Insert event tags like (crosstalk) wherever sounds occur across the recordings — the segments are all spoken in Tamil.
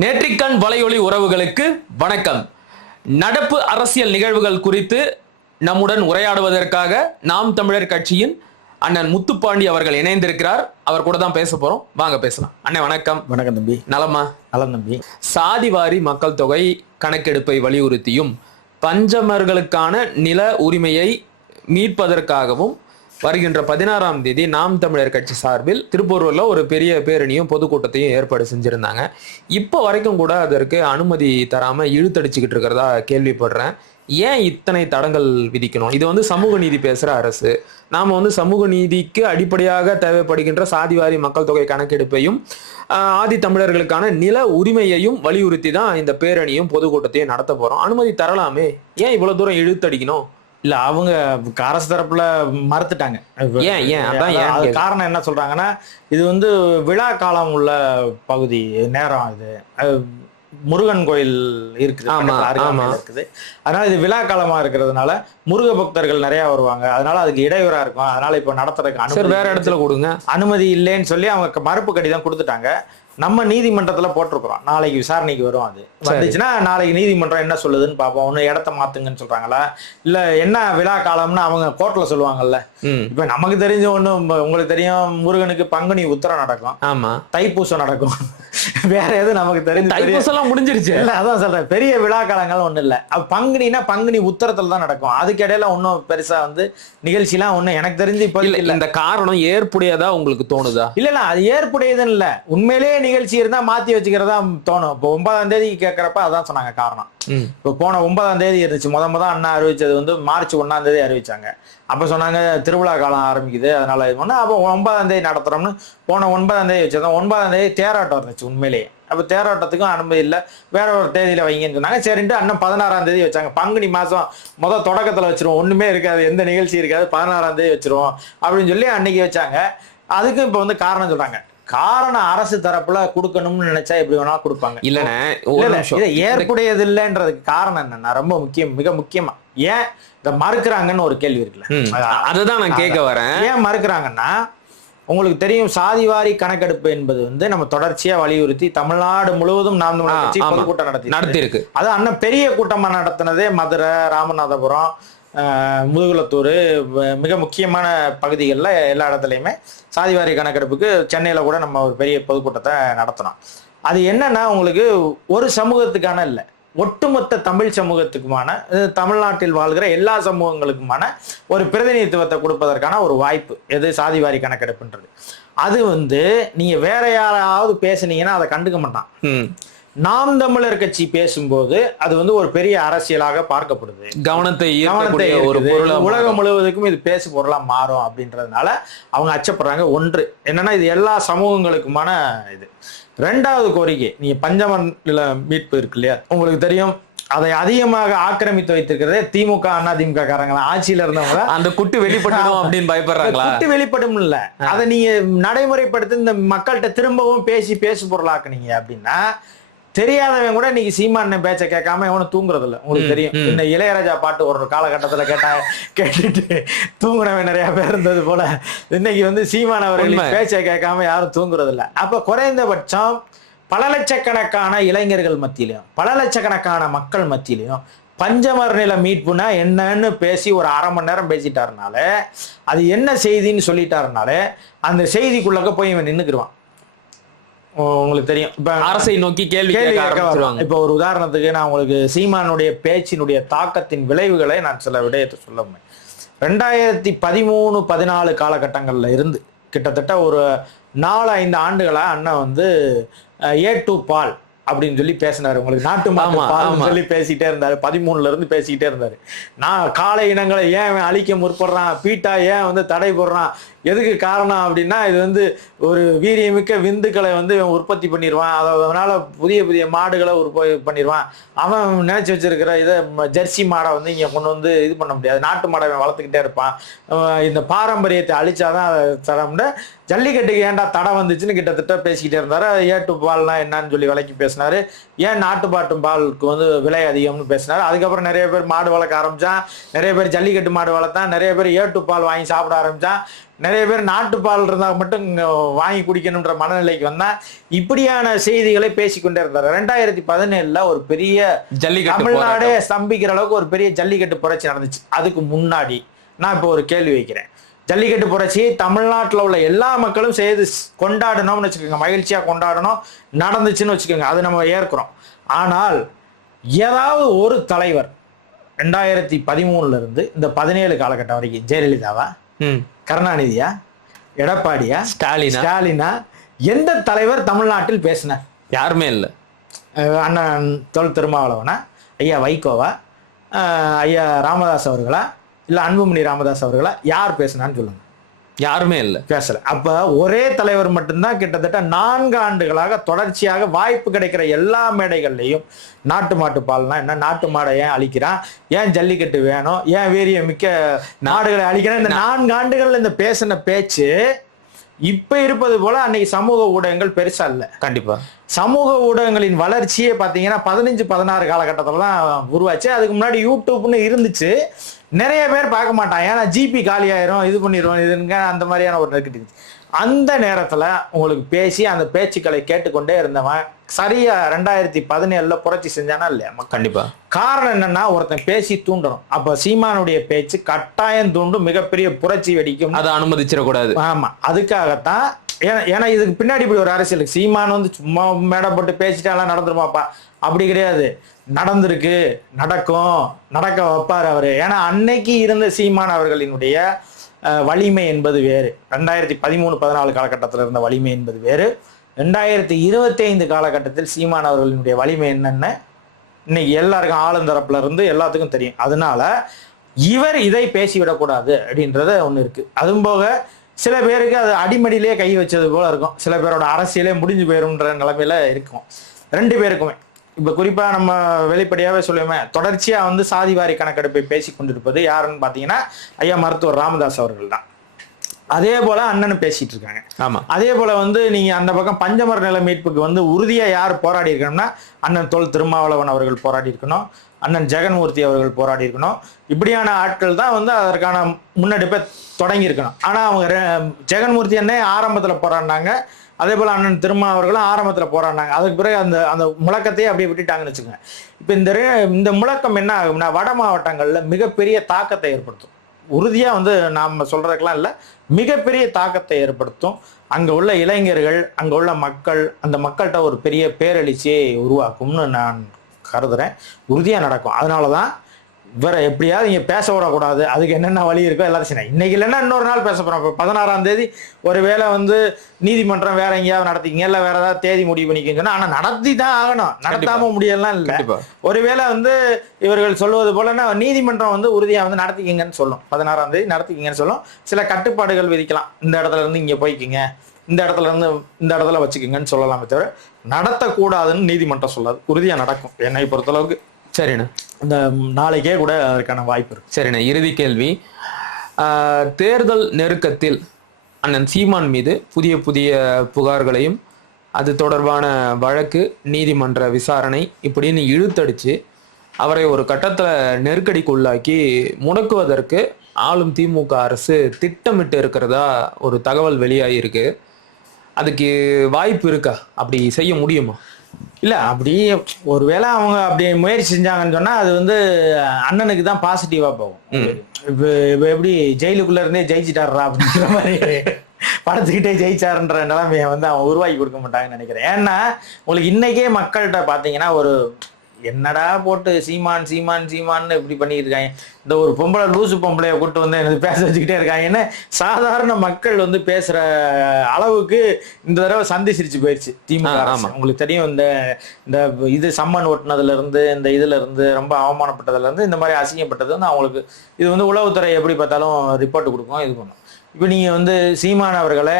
நேற்றிக்கண் வலையொலி உறவுகளுக்கு வணக்கம். நடப்பு அரசியல் நிகழ்வுகள் குறித்து நம்முடன் உரையாடுவதற்காக நாம் தமிழர் கட்சியின் அண்ணன் முத்துப்பாண்டி அவர்கள் இணைந்திருக்கிறார். அவர் கூட தான் பேச போறோம். வாங்க பேசலாம். அண்ணன் வணக்கம். வணக்கம் தம்பி. நலமா? நலம் தம்பி. சாதிவாரி மக்கள் தொகை கணக்கெடுப்பை வலியுறுத்தியும் பஞ்சமர்களுக்கான நில உரிமையை மீட்பதற்காகவும் வருகின்ற பதினாறாம் தேதி நாம் தமிழர் கட்சி சார்பில் திருப்பூர்ல ஒரு பெரிய பேரணியும் பொதுக்கூட்டத்தையும் ஏற்பாடு செஞ்சிருந்தாங்க. இப்போ வரைக்கும் கூட அதற்கு அனுமதி தராம இழுத்தடிச்சுக்கிட்டு இருக்கிறதா கேள்விப்படுறேன். ஏன் இத்தனை தடங்கள் விதிக்கணும்? இது வந்து சமூக நீதி பேசுற அரசு. நாம வந்து சமூக நீதிக்கு அடிப்படையாக தேவைப்படுகின்ற சாதிவாரி மக்கள் தொகை கணக்கெடுப்பையும் ஆதி தமிழர்களுக்கான நில உரிமையையும் வலியுறுத்தி தான் இந்த பேரணியும் பொதுக்கூட்டத்தையும் நடத்த போறோம். அனுமதி தரலாமே? ஏன் இவ்வளவு தூரம் இழுத்தடிக்கணும்? இல்ல அவங்க அரசு தரப்புல மறுத்துட்டாங்க ஏன், ஏன்? அதான். காரணம் என்ன சொல்றாங்கன்னா இது வந்து விழா காலம் உள்ள பகுதி நேரம் இது முருகன் கோயில் இருக்குது. இருக்குது அதனால இது விழா காலமா இருக்கிறதுனால முருக பக்தர்கள் நிறைய வருவாங்க அதனால அதுக்கு இடையூறா இருக்கும் அதனால இப்ப நடத்துறதுக்கு அனுமதி வேற இடத்துல கொடுங்க அனுமதி இல்லைன்னு சொல்லி அவங்க மறுப்பு கடிதம் கொடுத்துட்டாங்க நம்ம நீதிமன்றத்துல போட்டிருக்கிறோம். நாளைக்கு விசாரணைக்கு வரும் அது. வந்துச்சுன்னா நாளைக்கு நீதிமன்றம் என்ன சொல்லுதுன்னு பார்ப்போம். ஒண்ணு இடத்த மாத்துங்கன்னு சொல்றாங்களா? இல்ல என்ன விழா காலம்னு அவங்க கோர்ட்ல சொல்லுவாங்கல்ல? இப்ப நமக்கு தெரிஞ்ச ஒண்ணு உங்களுக்கு தெரியும் முருகனுக்கு பங்குனி உத்தரம் நடக்கும். ஆமா. தைப்பூசம் நடக்கும். வேற எதுவும் நமக்கு தெரிஞ்சு பெரிய- தைப்பூசம் எல்லாம் முடிஞ்சிருச்சு. இல்ல அதான் சொல்றேன். பெரிய விழா காலங்கள் ஒண்ணும் இல்ல. அப்ப பங்குனினா பங்குனி உத்தரத்துல தான் நடக்கும். அதுக்கு இடையில ஒன்றும் பெருசா வந்து நிகழ்ச்சிலாம் ஒண்ணும் எனக்கு தெரிஞ்சு இப்போ இல்ல இல்ல. இந்த காரணம் ஏற்புடையதா உங்களுக்கு தோணுதா? இல்ல இல்ல அது ஏற்புடையதுன்னு இல்ல. உண்மையிலேயே நிகழ்ச்சி இருந்தா மாத்தி வச்சுக்கிறதா தோணும். இப்போ ஒன்பதாம் தேதி கேட்கறப்ப அதான் சொன்னாங்க காரணம். இப்போ போன ஒன்பதாம் தேதி இருந்துச்சு. முத முத அண்ணா அறிவிச்சது வந்து மார்ச் ஒன்னாம் தேதி அறிவிச்சாங்க. அப்ப சொன்னாங்க திருவிழா காலம் ஆரம்பிக்குது. அதனால இது பண்ணா அப்போ ஒன்பதாம் தேதி நடத்துறோம்னு போன ஒன்பதாம் தேதி வச்சிருந்தோம். ஒன்பதாம் தேதி தேராட்டம் இருந்துச்சு உண்மையிலேயே. அப்ப தேராட்டத்துக்கும் அனுமதி இல்ல. வேற ஒரு தேதியில வைங்கன்னு சொன்னாங்க. சரின்ட்டு அண்ணன் பதினாறாம் தேதி வச்சாங்க. பங்குனி மாசம் முத தொடக்கத்துல வச்சிருவோம். ஒண்ணுமே இருக்காது. எந்த நிகழ்ச்சி இருக்காது. பதினாறாம் தேதி வச்சிருவோம் அப்படின்னு சொல்லி அன்னைக்கு வச்சாங்க. அதுக்கும் இப்ப வந்து காரணம் சொல்றாங்க. காரணம் அரசு தரப்புல கொடுக்கணும்னு நினைச்சா எப்படி வேணா கொடுப்பாங்க. இல்லண்ணே இது ஏற்புடையது இல்லைன்றதுக்கு காரணம் என்னன்னா ரொம்ப முக்கியம் மிக முக்கியமா ஏன் இதை மறுக்கிறாங்கன்னு ஒரு கேள்வி இருக்குல்ல. அதுதான் நான் கேட்க வரேன். ஏன் மறுக்கிறாங்கன்னா உங்களுக்கு தெரியும் சாதிவாரி கணக்கெடுப்பு என்பது வந்து நம்ம தொடர்ச்சியா வலியுறுத்தி தமிழ்நாடு முழுவதும் நாம் கட்சி. பொதுக்கூட்டம் நடத்தி நடத்தி இருக்கு. அது அண்ணன் பெரிய கூட்டமா நடத்தினதே மதுரை ராமநாதபுரம் முதுகுளத்தூர் மிக முக்கியமான பகுதிகளில் எல்லா இடத்துலையுமே சாதிவாரி கணக்கெடுப்புக்கு சென்னையில் கூட நம்ம ஒரு பெரிய பொதுக்கூட்டத்தை நடத்தினோம். அது என்னன்னா உங்களுக்கு ஒரு சமூகத்துக்கான இல்லை ஒட்டுமொத்த தமிழ் சமூகத்துக்குமான தமிழ்நாட்டில் வாழ்கிற எல்லா சமூகங்களுக்குமான ஒரு பிரதிநிதித்துவத்தை கொடுப்பதற்கான ஒரு வாய்ப்பு எது சாதிவாரி கணக்கெடுப்புன்றது. அது வந்து நீங்க வேற யாராவது பேசுனீங்கன்னா அதை கண்டுக்க மாட்டான். நாம் தமிழர் கட்சி பேசும்போது அது வந்து ஒரு பெரிய அரசியலாக பார்க்கப்படுது. கவனத்தை கவனத்தை ஒரு உலகம் முழுவதுக்கும் இது பேசு பொருளா மாறும் அப்படின்றதுனால அவங்க அச்சப்படுறாங்க. ஒன்று என்னன்னா இது எல்லா சமூகங்களுக்குமான இது. ரெண்டாவது கோரிக்கை நீங்க பஞ்சமன் நில மீட்பு இருக்கு இல்லையா? உங்களுக்கு தெரியும் அதை அதிகமாக ஆக்கிரமித்து வைத்திருக்கிறதே திமுக அண்ணா திமுக காரங்களா ஆட்சியில இருந்தவங்க. அந்த குட்டு வெளிப்பட்டுடும் அப்படின்னு பயப்படுறாங்களா? குட்டு வெளிப்படும் இல்ல. அதை நீங்க நடைமுறைப்படுத்தி இந்த மக்கள்கிட்ட திரும்பவும் பேசி பேசு பொருளாக்குனீங்க அப்படின்னா தெரியாதவன் கூட இன்னைக்கு சீமான் பேச்சை கேட்காம எவனும் தூங்குறது இல்ல உங்களுக்கு தெரியும். இந்த இளையராஜா பாட்டு ஒரு காலகட்டத்துல கேட்டா கேட்டுட்டு தூங்குனவன் நிறைய பேர் இருந்தது போல. இன்னைக்கு வந்து சீமான் அவர்களின் உண்மை. பேச்சை கேட்காம யாரும் தூங்குறது இல்ல அப்ப குறைந்தபட்சம் பல லட்சக்கணக்கான இளைஞர்கள் மத்தியிலையும் பல லட்சக்கணக்கான மக்கள் மத்தியிலையும் பஞ்சமர் நில மீட்புனா என்னன்னு பேசி ஒரு அரை மணி நேரம் பேசிட்டாருனால அது என்ன செய்தின்னு சொல்லிட்டாருனாலே அந்த செய்திக்குள்ளக்க போய் இவன் நின்னுக்குருவான். உ- உங்களுக்கு தெரியும். இப்ப அரசை நோக்கி கேள்வி இப்போ ஒரு உதாரணத்துக்கு நான் உங்களுக்கு சீமானுடைய பேச்சினுடைய தாக்கத்தின் விளைவுகளை நான் சில விடயத்தை சொல்ல முடியும் ரெண்டாயிரத்தி பதிமூணு பதினாலு காலகட்டங்கள்ல இருந்து கிட்டத்தட்ட ஒரு நாலு ஐந்து ஆண்டுகளா அண்ணன் வந்து ஏ டு பால் அப்படின்னு சொல்லி பேசினாரு. உங்களுக்கு நாட்டு ஆமா. சொல்லி பேசிட்டே இருந்தாரு. பதிமூணுல இருந்து பேசிக்கிட்டே இருந்தாரு. நான் காளை இனங்களை ஏன் அழிக்க முற்படுறான்? பீட்டா ஏன் வந்து தடை போடுறான்? எதுக்கு காரணம் அப்படின்னா இது வந்து ஒரு வீரியமிக்க விந்துக்களை வந்து இவன் உற்பத்தி பண்ணிடுவான் அதனால் புதிய புதிய மாடுகளை உற்பத்தி பண்ணிடுவான் அவன் நினச்சி வச்சிருக்கிற இதை ம- ஜெர்சி மாடை வந்து இங்கே கொண்டு வந்து இது பண்ண முடியாது. நாட்டு மாடை அவன் வளர்த்துக்கிட்டே இருப்பான். இந்த பாரம்பரியத்தை அழிச்சாதான் அதை தர முடியும். ஜல்லிக்கட்டுக்கு ஏன்டா தடை வந்துச்சுன்னு கிட்டத்தட்ட பேசிக்கிட்டே இருந்தார். ஏட்டு பால்னா என்னன்னு சொல்லி விலைக்கு பேசினார். ஏன் நாட்டுப்பாட்டு பாலுக்கு வந்து விலை அதிகம்னு பேசினார். அதுக்கப்புறம் நிறைய பேர் மாடு வளர்க்க ஆரம்பித்தான் நிறைய பேர் ஜல்லிக்கட்டு மாடு வளர்த்தான். நிறைய பேர் ஏட்டு பால் வாங்கி சாப்பிட ஆரம்பித்தான் நிறைய பேர் நாட்டுப்பால் இருந்தா மட்டும் வாங்கி குடிக்கணுன்ற மனநிலைக்கு வந்தா இப்படியான செய்திகளை பேசிக்கொண்டே இருந்தார். ரெண்டாயிரத்தி பதினேழுல ஒரு பெரிய ஜல்லிக்கட்டு தமிழ்நாடே. ஸ்தம்பிக்கிற அளவுக்கு ஒரு பெரிய ஜல்லிக்கட்டு புரட்சி நடந்துச்சு. அதுக்கு முன்னாடி நான் இப்போ ஒரு கேள்வி வைக்கிறேன். ஜல்லிக்கட்டு புரட்சியை தமிழ்நாட்டில் உள்ள எல்லா மக்களும் செய்து கொண்டாடணும்னு வச்சுக்கோங்க. மகிழ்ச்சியா கொண்டாடணும். நடந்துச்சுன்னு வச்சுக்கோங்க. அது நம்ம ஏற்கிறோம். ஆனால் ஏதாவது ஒரு தலைவர் ரெண்டாயிரத்தி பதிமூணுல இருந்து இந்த பதினேழு காலகட்டம் வரைக்கும் ஜெயலலிதாவா? ம். கருணாநிதியா எடப்பாடியா ஸ்டாலினா? ஸ்டாலினா எந்த தலைவர் தமிழ்நாட்டில் பேசினார்? யாருமே இல்ல. அண்ணன் தொல் திருமாவளவனா ஐயா வைகோவா ஐயா ராமதாஸ் அவர்களா இல்ல அன்புமணி ராமதாஸ் அவர்களா யார் பேசுனான்னு சொல்லுங்க. யாருமே இல்ல. பேசல. அப்ப ஒரே தலைவர் மட்டும்தான் கிட்டத்தட்ட நான்கு ஆண்டுகளாக தொடர்ச்சியாக வாய்ப்பு கிடைக்கிற எல்லா மேடைகள்லையும் நாட்டு மாட்டு பால்னா என்ன? நாட்டு மாடை ஏன் அழிக்கிறான்? ஏன் ஜல்லிக்கட்டு வேணும்? ஏன் வீரியம் மிக்க நாடுகளை அழிக்கிறான்? இந்த நான்கு ஆண்டுகள்ல இந்த பேசின பேச்சு இப்ப இருப்பது போல அன்னைக்கு சமூக ஊடகங்கள் பெருசா இல்ல. கண்டிப்பா. சமூக ஊடகங்களின் வளர்ச்சியே பார்த்தீங்கன்னா பதினஞ்சு பதினாறு காலகட்டத்தில் தான் உருவாச்சு. அதுக்கு முன்னாடி யூடியூப்னு இருந்துச்சு. நிறைய பேர் பார்க்க மாட்டான் ஏன்னா ஜிபி காலியாயிரும் இது பண்ணிடுவோம் இதுங்க அந்த மாதிரியான ஒரு நெருக்கடி அந்த நேரத்தில் உங்களுக்கு பேசி அந்த பேச்சுக்களை கேட்டுக்கொண்டே இருந்தவன் சரியா ரெண்டாயிரத்தி பதினேழுல புரட்சி செஞ்சானா இல்லையா? கண்டிப்பா. காரணம் என்னன்னா ஒருத்தன் பேசி தூண்டணும். அப்ப சீமானுடைய பேச்சு கட்டாயம் தூண்டும் மிகப்பெரிய புரட்சி வெடிக்கும். அதை அனுமதிச்சிடக்கூடாது. ஆமா அதுக்காகத்தான். ஏன்னா இதுக்கு பின்னாடி இப்படி ஒரு அரசியல். சீமான் வந்து சும்மா மேடை போட்டு பேசிட்டாலாம் நடந்துருமாப்பா? அப்படி கிடையாது. நடந்திருக்கு நடக்கும் நடக்க வைப்பார் அவரு. ஏன்னா அன்னைக்கு இருந்த சீமான் அவர்களினுடைய வலிமை என்பது வேறு. ரெண்டாயிரத்தி பதிமூணு பதினாலு காலகட்டத்தில் இருந்த வலிமை என்பது வேறு. ரெண்டாயிரத்தி இருபத்தி ஐந்து காலகட்டத்தில் சீமான் அவர்களினுடைய வலிமை என்னென்ன? இன்னைக்கு எல்லாருக்கும் ஆளுந்தரப்புல இருந்து எல்லாத்துக்கும் தெரியும். அதனால இவர் இதை பேசிவிடக்கூடாது அப்படின்றத ஒன்று இருக்கு. அதுவும் போக சில பேருக்கு அது அடிமடியிலே கை வச்சது போல இருக்கும். சில பேரோட அரசியலே முடிஞ்சு போயிரும்ன்ற நிலைமையில இருக்கும். ரெண்டு பேருக்குமே. இப்ப குறிப்பா நம்ம வெளிப்படையாவே சொல்லுவோமே தொடர்ச்சியா வந்து சாதிவாரி கணக்கெடுப்பை பேசி கொண்டிருப்பது யாருன்னு பாத்தீங்கன்னா ஐயா மருத்துவர் ராமதாஸ் அவர்கள் தான். அதே போல அண்ணனும் பேசிட்டு இருக்காங்க. ஆமா. அதே போல வந்து நீங்க அந்த பக்கம் பஞ்சமர நில மீட்புக்கு வந்து உறுதியா யார் போராடி இருக்கணும்னா அண்ணன் தொல் திருமாவளவன் அவர்கள் போராடி இருக்கணும். அண்ணன் ஜெகன்மூர்த்தி அவர்கள் போராடி இருக்கணும். இப்படியான ஆட்கள் தான் வந்து அதற்கான முன்னெடுப்பை தொடங்கி இருக்கணும். ஆனா அவங்க ஜெகன்மூர்த்தி அண்ணே ஆரம்பத்துல போராடினாங்க. அதே போல அண்ணன் திருமா அவர்களும் ஆரம்பத்துல போராடினாங்க. அதுக்கு பிறகு அந்த அந்த முழக்கத்தையே அப்படியே விட்டுட்டாங்கன்னு வச்சுக்கோங்க. இப்போ இந்த இந்த முழக்கம் என்ன ஆகும்னா வட மாவட்டங்கள்ல மிகப்பெரிய தாக்கத்தை ஏற்படுத்தும். உறுதியா வந்து நாம சொல்றதுக்கெல்லாம் இல்ல. மிகப்பெரிய தாக்கத்தை ஏற்படுத்தும். அங்கே உள்ள இளைஞர்கள் அங்கே உள்ள மக்கள் அந்த மக்கள்கிட்ட ஒரு பெரிய பேரெழுச்சியை உருவாக்கும்னு நான் கருதுறேன். உறுதியாக நடக்கும். அதனால தான் இவரை எப்படியாவது இங்க பேச விடக்கூடாது. அதுக்கு என்னென்ன வழி இருக்கோ எல்லாத்தையும் செய்யணும். இன்னைக்கு இல்லைன்னா இன்னொரு நாள் பேச போறோம். இப்போ பதினாறாம் தேதி ஒரு வேளை வந்து நீதிமன்றம் வேற எங்கேயாவது நடத்திக்கிங்க. இல்ல வேற ஏதாவது தேதி முடிவு பண்ணிக்கன்னு சொன்னா ஆனா நடத்தி தான் ஆகணும். நடத்தாம முடியலாம் இல்ல. ஒருவேளை வந்து இவர்கள் சொல்வது போலன்னா நீதிமன்றம் வந்து உறுதியா வந்து நடத்திக்கிங்கன்னு சொல்லும். பதினாறாம் தேதி நடத்திக்கிங்கன்னு சொல்லும். சில கட்டுப்பாடுகள் விதிக்கலாம். இந்த இடத்துல இருந்து இங்க போய்க்கிங்க. இந்த இடத்துல இருந்து இந்த இடத்துல வச்சுக்கிங்கன்னு சொல்லலாமே தவிர நடத்தக்கூடாதுன்னு நீதிமன்றம் சொல்லாது. உறுதியா நடக்கும். என்னை பொறுத்தளவுக்கு. சரிண்ணா. இந்த நாளைக்கே கூட அதற்கான வாய்ப்பு இருக்கு. சரிண்ணா இறுதி கேள்வி. தேர்தல் நெருக்கத்தில் அண்ணன் சீமான் மீது புதிய புதிய புகார்களையும் அது தொடர்பான வழக்கு நீதிமன்ற விசாரணை இப்படின்னு இழுத்தடிச்சு அவரை ஒரு கட்டத்தில் நெருக்கடிக்குள்ளாக்கி முடக்குவதற்கு ஆளும் திமுக அரசு திட்டமிட்டு இருக்கிறதா ஒரு தகவல் வெளியாகிருக்கு அதுக்கு வாய்ப்பு இருக்கா? அப்படி செய்ய முடியுமா? இல்ல அப்படி ஒருவேளை அவங்க அப்படி முயற்சி செஞ்சாங்கன்னு சொன்னா அது வந்து அண்ணனுக்கு தான் பாசிட்டிவா போகும். இப்ப எப்படி ஜெயிலுக்குள்ள இருந்தே ஜெயிச்சிட்டாரா அப்படிங்கிற மாதிரி படத்துக்கிட்டே ஜெயிச்சாருன்ற நிலைமையை வந்து அவன் உருவாக்கி கொடுக்க மாட்டாங்கன்னு நினைக்கிறேன். ஏன்னா உங்களுக்கு இன்னைக்கே மக்கள்கிட்ட பாத்தீங்கன்னா ஒரு என்னடா போட்டு சீமான் சீமான் சீமான்னு இப்படி பண்ணிட்டு இருக்காங்க இந்த ஒரு பொம்பளை லூசு பொம்பளைய கூட்டு வந்து எனக்கு பேச வச்சுக்கிட்டே இருக்காங்கன்னு சாதாரண மக்கள் வந்து பேசுற அளவுக்கு இந்த தடவை சந்தி சிரிச்சு போயிருச்சு. திமுக. உங்களுக்கு தெரியும் இந்த இந்த இது சம்மன் ஒட்டினதுல இருந்து இந்த இதுல இருந்து ரொம்ப அவமானப்பட்டதுல இருந்து இந்த மாதிரி அசிங்கப்பட்டது வந்து அவங்களுக்கு இது வந்து உளவுத்துறை எப்படி பார்த்தாலும் ரிப்போர்ட் கொடுக்கும் இது பண்ணும். இப்போ நீங்க வந்து சீமான் அவர்களை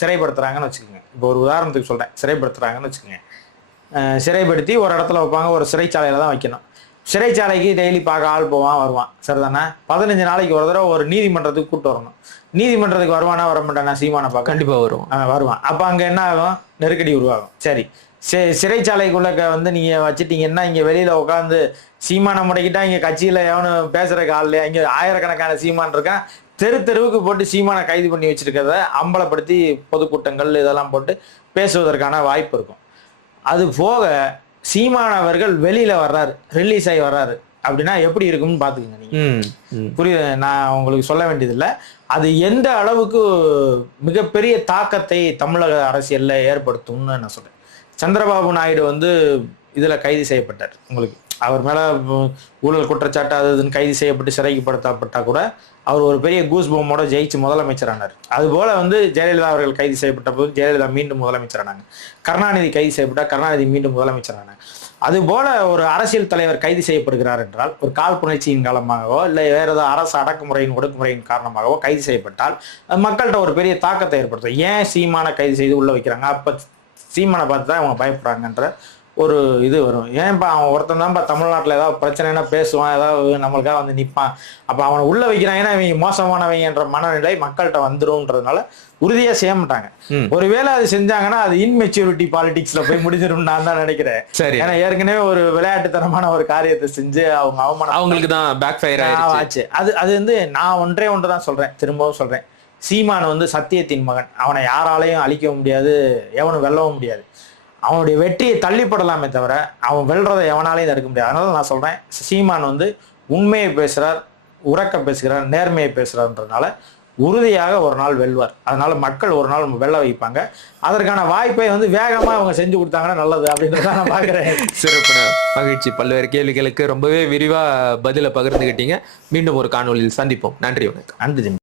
சிறைப்படுத்துறாங்கன்னு வச்சுக்கோங்க. இப்போ ஒரு உதாரணத்துக்கு சொல்றேன். சிறைப்படுத்துறாங்கன்னு வச்சுக்கோங்க. சிறைப்படுத்தி ஒரு இடத்துல வைப்பாங்க ஒரு சிறைச்சாலையில தான் வைக்கணும். சிறைச்சாலைக்கு டெய்லி பார்க்க ஆள் போவான் வருவான். சரிதானே? பதினஞ்சு நாளைக்கு ஒரு தடவை ஒரு நீதிமன்றத்துக்கு கூட்டு வரணும். நீதிமன்றத்துக்கு வருவானா வர மாட்டானா? சீமானை பார்க்க. கண்டிப்பா வரும் வருவான். அப்ப அங்க என்ன ஆகும்? நெருக்கடி உருவாகும். சரி. சி- சிறைச்சாலைக்குள்ள வந்து நீங்க வச்சுட்டீங்கன்னா இங்க வெளியில உட்காந்து சீமானை முடக்கிட்டா இங்க கட்சியில எவனு பேசுறதுக்கு ஆள் இல்லையா? இங்க ஆயிரக்கணக்கான சீமான் இருக்கான். தெரு தெருவுக்கு போட்டு சீமானை கைது பண்ணி வச்சிருக்கிறத அம்பலப்படுத்தி பொதுக்கூட்டங்கள் இதெல்லாம் போட்டு பேசுவதற்கான வாய்ப்பு இருக்கும். அது போக சீமான் அவர்கள் வெளியில வர்றாரு ரிலீஸ் ஆகி வர்றாரு. அப்படின்னா எப்படி இருக்கும்னு பாத்துக்கங்க நீங்க. புரியுது? நான் உங்களுக்கு சொல்ல வேண்டியதில்லை. அது எந்த அளவுக்கு மிகப்பெரிய தாக்கத்தை தமிழக அரசியல்ல ஏற்படுத்தும்னு நான் சொல்றேன். சந்திரபாபு நாயுடு வந்து இதுல கைது செய்யப்பட்டார் உங்களுக்கு. அவர் மேல ஊழல் குற்றச்சாட்டு அது கைது செய்யப்பட்டு சிறைக்கு படுத்தப்பட்டா கூட அவர் ஒரு பெரிய கூஸ் பொம்மோட ஜெயிச்சு முதலமைச்சரானார் அதுபோல வந்து ஜெயலலிதா அவர்கள் கைது செய்யப்பட்ட போது ஜெயலலிதா மீண்டும் முதலமைச்சரானாங்க கருணாநிதி கைது செய்யப்பட்ட கருணாநிதி மீண்டும் முதலமைச்சரானாங்க அதுபோல ஒரு அரசியல் தலைவர் கைது செய்யப்படுகிறார் என்றால் ஒரு காழ்ப்புணர்ச்சியின் காலமாகவோ இல்லை வேற ஏதோ அரசு அடக்குமுறையின் ஒடுக்குமுறையின் காரணமாகவோ கைது செய்யப்பட்டால் மக்கள்கிட்ட ஒரு பெரிய தாக்கத்தை ஏற்படுத்தும். ஏன் சீமான கைது செய்து உள்ள வைக்கிறாங்க? அப்ப சீமானை பார்த்து தான் அவங்க பயப்படுறாங்கன்ற ஒரு இது வரும். ஏன்பா அவன் ஒருத்தன் தான்ப்பா தமிழ்நாட்டில் ஏதாவது பிரச்சனைனா பேசுவான் ஏதாவது நம்மளுக்காக வந்து நிற்பான் அப்போ அவனை உள்ள வைக்கிறாங்கன்னா இவங்க மோசமானவங்கன்ற மனநிலை மக்கள்கிட்ட வந்துரும்ன்றதுனால உறுதியா செய்ய மாட்டாங்க. ஒருவேளை அது செஞ்சாங்கன்னா அது இன்மெச்சூரிட்டி பாலிடிக்ஸ்ல போய் முடிஞ்சிடும் நான் தான் நினைக்கிறேன். சரி. ஏன்னா ஏற்கனவே ஒரு விளையாட்டுத்தனமான ஒரு காரியத்தை செஞ்சு அவங்க அவமானம் அவங்களுக்கு தான் பேக் ஃபயர் ஆச்சு. அது அது வந்து நான் ஒன்றே ஒன்று தான் சொல்றேன். திரும்பவும் சொல்றேன். சீமான் வந்து சத்தியத்தின் மகன். அவனை யாராலையும் அழிக்கவும் முடியாது எவனும் வெல்லவும் முடியாது. அவனுடைய வெற்றியை தள்ளிப்படலாமே தவிர அவன் வெல்றதை எவனாலையும் தடுக்க முடியாது. அதனால நான் சொல்றேன் சீமான் வந்து உண்மையை பேசுறார் உறக்க பேசுகிறார் நேர்மையை பேசுறாருன்றதுனால உறுதியாக ஒரு நாள் வெல்வார். அதனால மக்கள் ஒரு நாள் வெல்ல வைப்பாங்க. அதற்கான வாய்ப்பை வந்து வேகமா அவங்க செஞ்சு கொடுத்தாங்கன்னா நல்லது அப்படின்றத நான் பாக்குறேன் (laughs) சிறப்புன மகிழ்ச்சி. பல்வேறு கேள்விகளுக்கு ரொம்பவே விரிவா பதில பகிர்ந்துகிட்டீங்க. மீண்டும் ஒரு காணொளியில் சந்திப்போம். நன்றி வணக்கம். நன்றி.